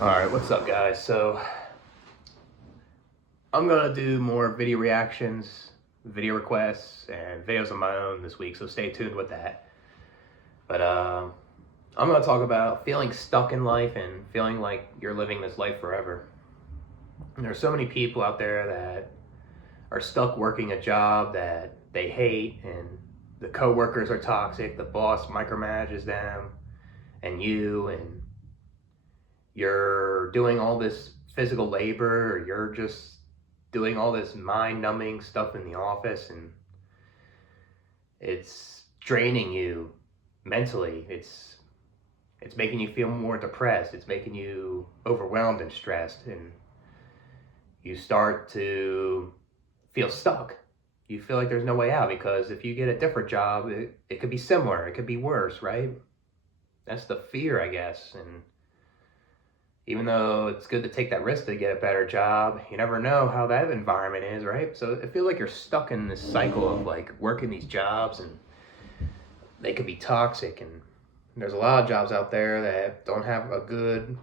Alright, what's up guys? So, I'm gonna do more video reactions, video requests, and videos of my own this week, so stay tuned with that. But, I'm gonna talk about feeling stuck in life and feeling like you're living this life forever. And there's so many people out there that are stuck working a job that they hate, and the coworkers are toxic, the boss micromanages them, and you're doing all this physical labor, or you're just doing all this mind-numbing stuff in the office, and it's draining you mentally. It's making you feel more depressed. It's making you overwhelmed and stressed, and you start to feel stuck. You feel like there's no way out, because if you get a different job, it could be similar, it could be worse, right? That's the fear, I guess. And even though it's good to take that risk to get a better job, you never know how that environment is, right? So it feels like you're stuck in this cycle of like working these jobs, and they could be toxic. And there's a lot of jobs out there that don't have a good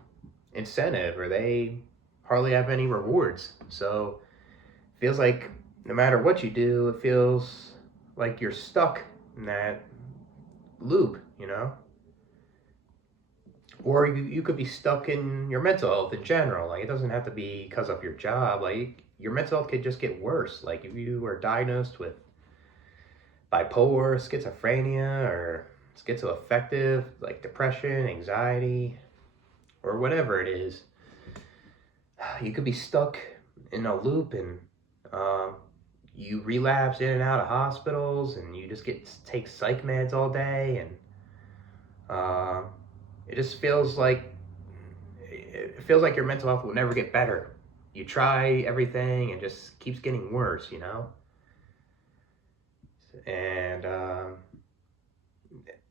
incentive, or they hardly have any rewards. So it feels like no matter what you do, it feels like you're stuck in that loop, you know? Or you could be stuck in your mental health in general. Like, it doesn't have to be because of your job. Like, your mental health could just get worse. Like, if you were diagnosed with bipolar, schizophrenia, or schizoaffective, like depression, anxiety, or whatever it is, you could be stuck in a loop, and you relapse in and out of hospitals, and you just take psych meds all day, and it just feels like your mental health will never get better. You try everything and just keeps getting worse, you know? And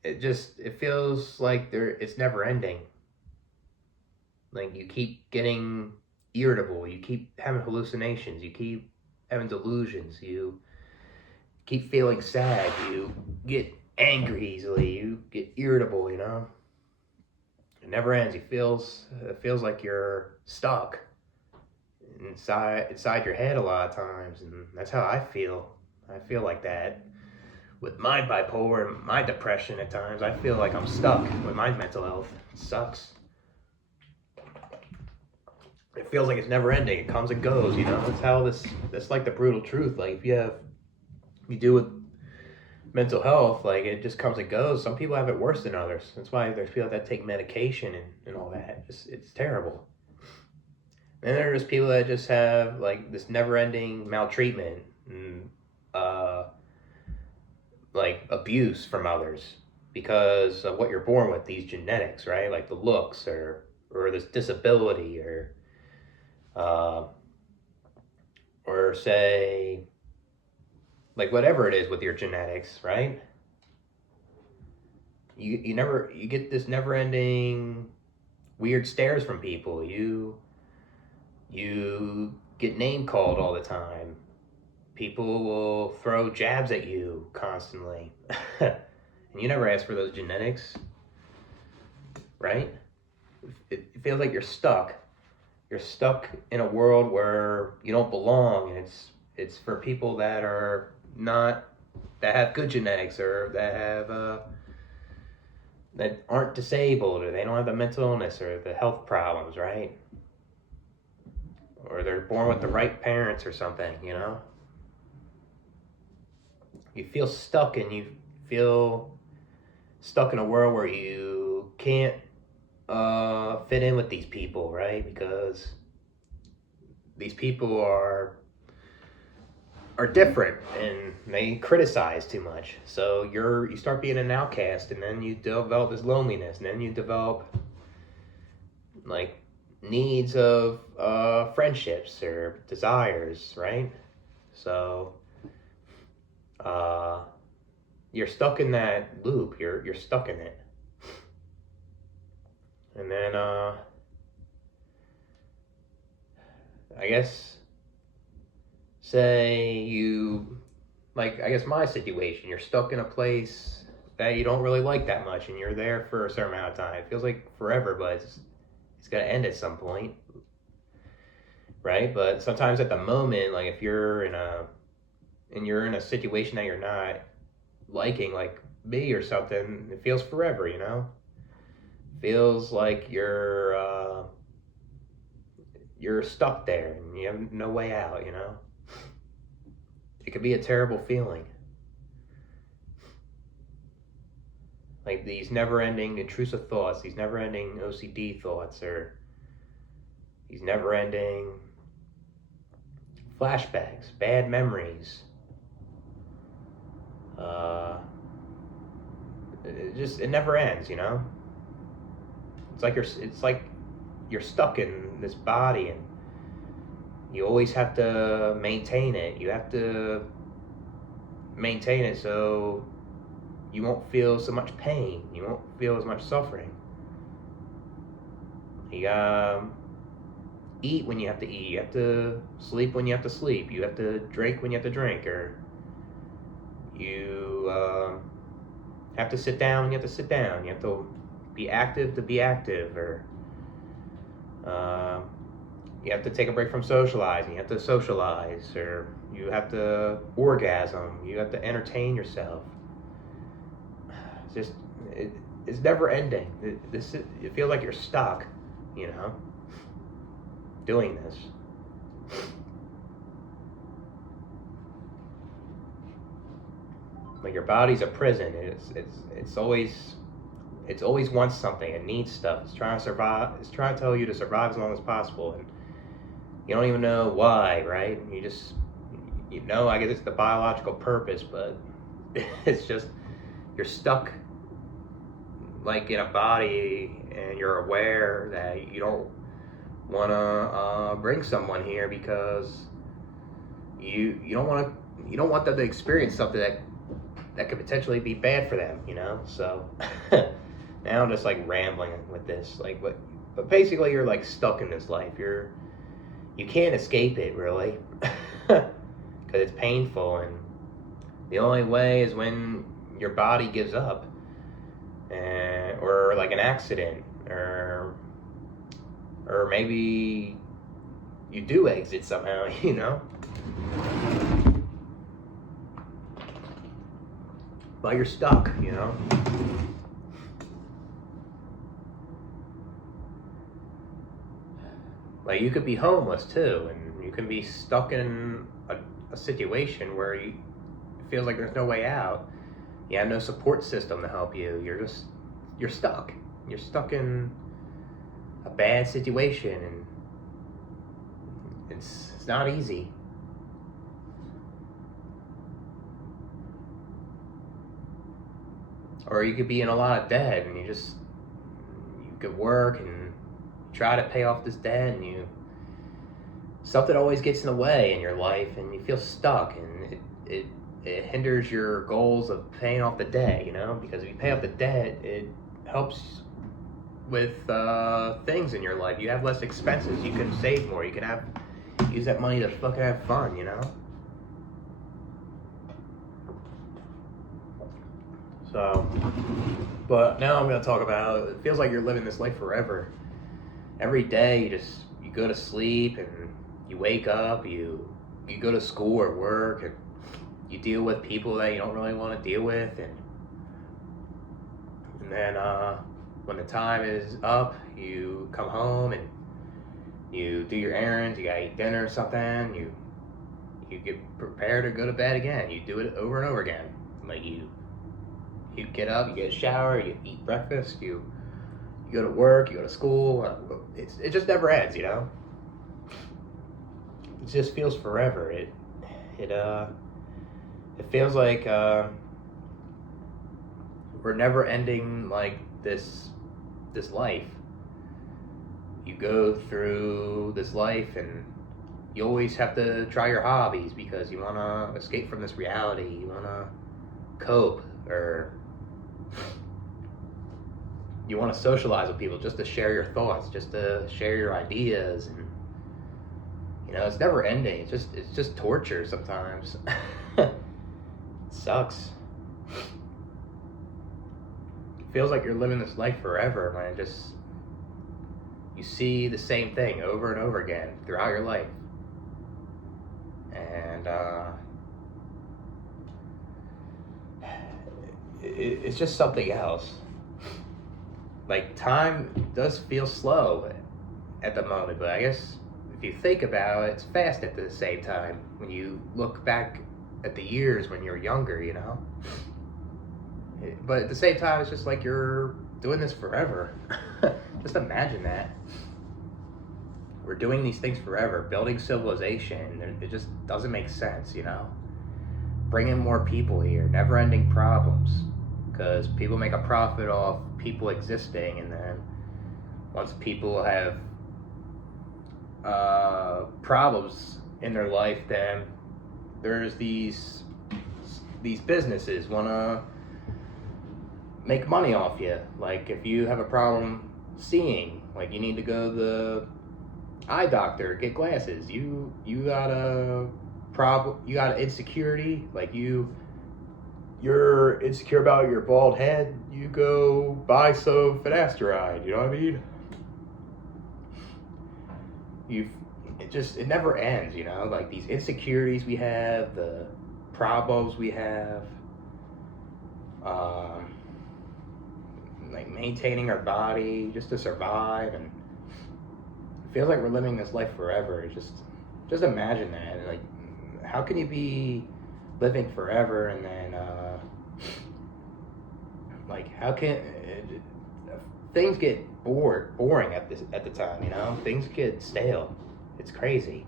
it feels like it's never ending. Like, you keep getting irritable, you keep having hallucinations, you keep having delusions, you keep feeling sad, you get angry easily, you get irritable, you know? It never ends. It feels like you're stuck inside your head a lot of times, and that's how I feel. I feel like that with my bipolar and my depression. At times I feel like I'm stuck with my mental health. It sucks. It feels like it's never ending. It comes and goes, you know? That's like the brutal truth. Like, if you do with mental health, like, it just comes and goes. Some people have it worse than others. That's why there's people that take medication and all that. It's terrible. And then there's people that just have like this never-ending maltreatment and like abuse from others because of what you're born with, these genetics, right? Like the looks, or this disability, or say, like, whatever it is with your genetics, right? You get this never-ending weird stares from people. You get name called all the time. People will throw jabs at you constantly. And you never ask for those genetics, right? It feels like you're stuck. You're stuck in a world where you don't belong, and it's for people that have good genetics, or that aren't disabled, or they don't have the mental illness or the health problems, right? Or they're born with the right parents or something, you know? You feel stuck, and you feel stuck in a world where you can't fit in with these people, right? Because these people are different, and they criticize too much. So you start being an outcast, and then you develop this loneliness, and then you develop like needs of friendships or desires, right? So you're stuck in that loop. You're stuck in it. And then I guess, say I guess my situation, you're stuck in a place that you don't really like that much, and you're there for a certain amount of time. It feels like forever, but It's gonna end at some point, right? But sometimes at the moment, like if you're in a situation that you're not liking, like me or something, it feels forever, you know? Feels like you're stuck there and you have no way out, you know? It could be a terrible feeling. Like these never-ending intrusive thoughts, these never-ending OCD thoughts, or these never-ending flashbacks, bad memories. It never ends, you know? It's like you're stuck in this body, and you always have to maintain it. You have to maintain it so you won't feel so much pain. You won't feel as much suffering. You eat when you have to eat. You have to sleep when you have to sleep. You have to drink when you have to drink, or you have to sit down when you have to sit down. You have to be active to be active, or you have to take a break from socializing. You have to socialize, or you have to orgasm. You have to entertain yourself. It's never ending. It feels like you're stuck, you know, doing this. Like your body's a prison. It's always wants something. It needs stuff. It's trying to survive. It's trying to tell you to survive as long as possible, and you don't even know why, right? You know, I guess it's the biological purpose, but it's just you're stuck like in a body, and you're aware that you don't want to bring someone here because you don't want them to experience something that could potentially be bad for them, you know. So now I'm just like rambling with this, like, but basically you're like stuck in this life. You can't escape it, really, because it's painful, and the only way is when your body gives up, or like an accident, or maybe you do exit somehow, you know. But you're stuck, you know. Like you could be homeless too, and you can be stuck in a situation where it feels like there's no way out. You have no support system to help you. You're stuck. You're stuck in a bad situation, and it's not easy. Or you could be in a lot of debt, and you could work and try to pay off this debt, and something always gets in the way in your life, and you feel stuck, and it hinders your goals of paying off the debt, you know, because if you pay off the debt, it helps with things in your life. You have less expenses. You can save more. You can use that money to fucking have fun, you know. So, but now I'm gonna talk about, it feels like you're living this life forever. Every day you go to sleep, and you wake up, you go to school or work, and you deal with people that you don't really want to deal with, and then when the time is up, you come home and you do your errands. You gotta eat dinner or something. You get prepared to go to bed again. You do it over and over again. Like you get up, you get a shower, you eat breakfast, you go to work, you go to school. It just never ends, you know. It just feels forever. It feels like we're never ending, like this life. You go through this life, and you always have to try your hobbies because you want to escape from this reality. You want to cope, or you want to socialize with people just to share your thoughts, just to share your ideas, and you know, it's never ending. It's just torture sometimes. It sucks. It feels like you're living this life forever, man. you see the same thing over and over again throughout your life. And it's just something else. Like, time does feel slow at the moment, but I guess if you think about it, it's fast at the same time. When you look back at the years when you're younger, you know? But at the same time, it's just like you're doing this forever. Just imagine that. We're doing these things forever, building civilization. It just doesn't make sense, you know? Bringing more people here, never-ending problems. Because people make a profit off people existing, and then once people have problems in their life, then there's these businesses want to make money off you. Like, if you have a problem seeing, like you need to go to the eye doctor, get glasses, you got a problem, you got an insecurity, like you're insecure about your bald head, you go buy some finasteride, you know what I mean? It never ends, you know? Like, these insecurities we have, the problems we have, like maintaining our body just to survive, and it feels like we're living this life forever. Just imagine that. Like, how can you be living forever and then like, how can things get boring at the time, you know? Things get stale. It's crazy.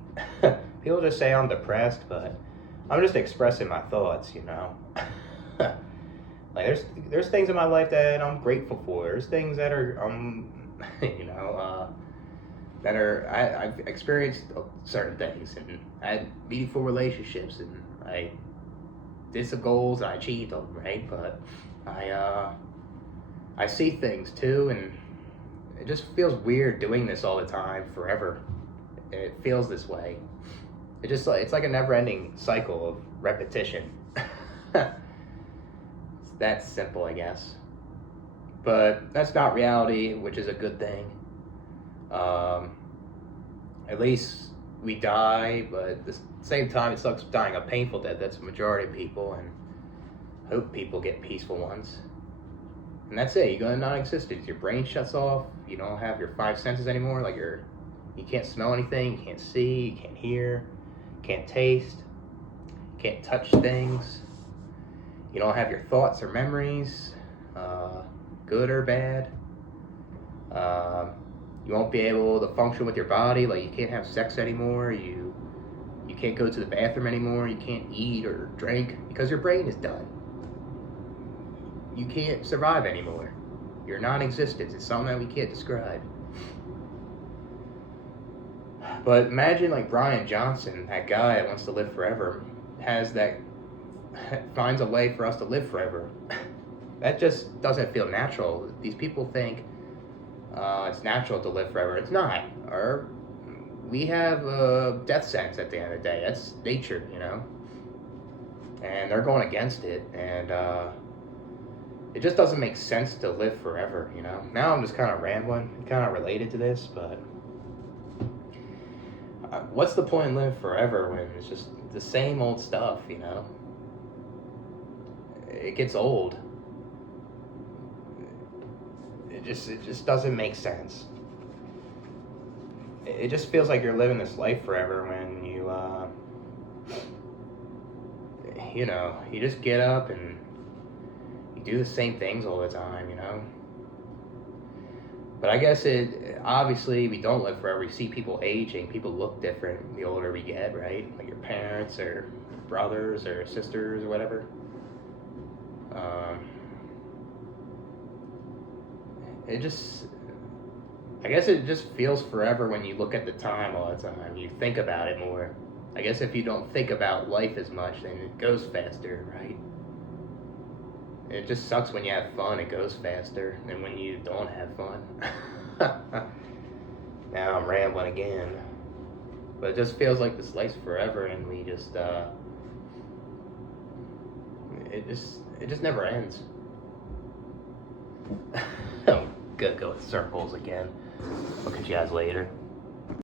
People just say I'm depressed, but I'm just expressing my thoughts, you know? Like, there's things in my life that I'm grateful for. There's things that are you know, I've experienced certain things, and I had meaningful relationships, and I did some goals and I achieved them, right? But I see things too, and it just feels weird doing this all the time forever. It feels this way. It's like a never-ending cycle of repetition. It's that simple, I guess. But that's not reality, which is a good thing. At least we die, but at the same time, it sucks dying a painful death. That's the majority of people, and I hope people get peaceful ones. And that's it. You go into non-existence. Your brain shuts off. You don't have your five senses anymore. Like, you can't smell anything. You can't see. You can't hear. You can't taste. You can't touch things. You don't have your thoughts or memories, good or bad. You won't be able to function with your body. Like, you can't have sex anymore. You can't go to the bathroom anymore. You can't eat or drink because your brain is done. You can't survive anymore. You're non-existent. It's something that we can't describe. But imagine, like, Brian Johnson, that guy that wants to live forever, finds a way for us to live forever. That just doesn't feel natural. These people think it's natural to live forever. It's not. We have a death sentence at the end of the day. That's nature, you know? And they're going against it, and it just doesn't make sense to live forever, you know? Now I'm just kind of rambling, kind of related to this, but what's the point in living forever when it's just the same old stuff, you know? It gets old. It just doesn't make sense. It just feels like you're living this life forever when you know, you just get up and you do the same things all the time, you know? But I guess obviously we don't live forever. We see people aging. People look different the older we get, right? Like your parents or brothers or sisters or whatever. I guess it just feels forever when you look at the time all the time. You think about it more. I guess if you don't think about life as much, then it goes faster, right? It just sucks when you have fun, it goes faster than when you don't have fun. Now I'm rambling again. But it just feels like this life's forever, and we just, it just never ends. I'm gonna go in circles again. I'll catch you guys later.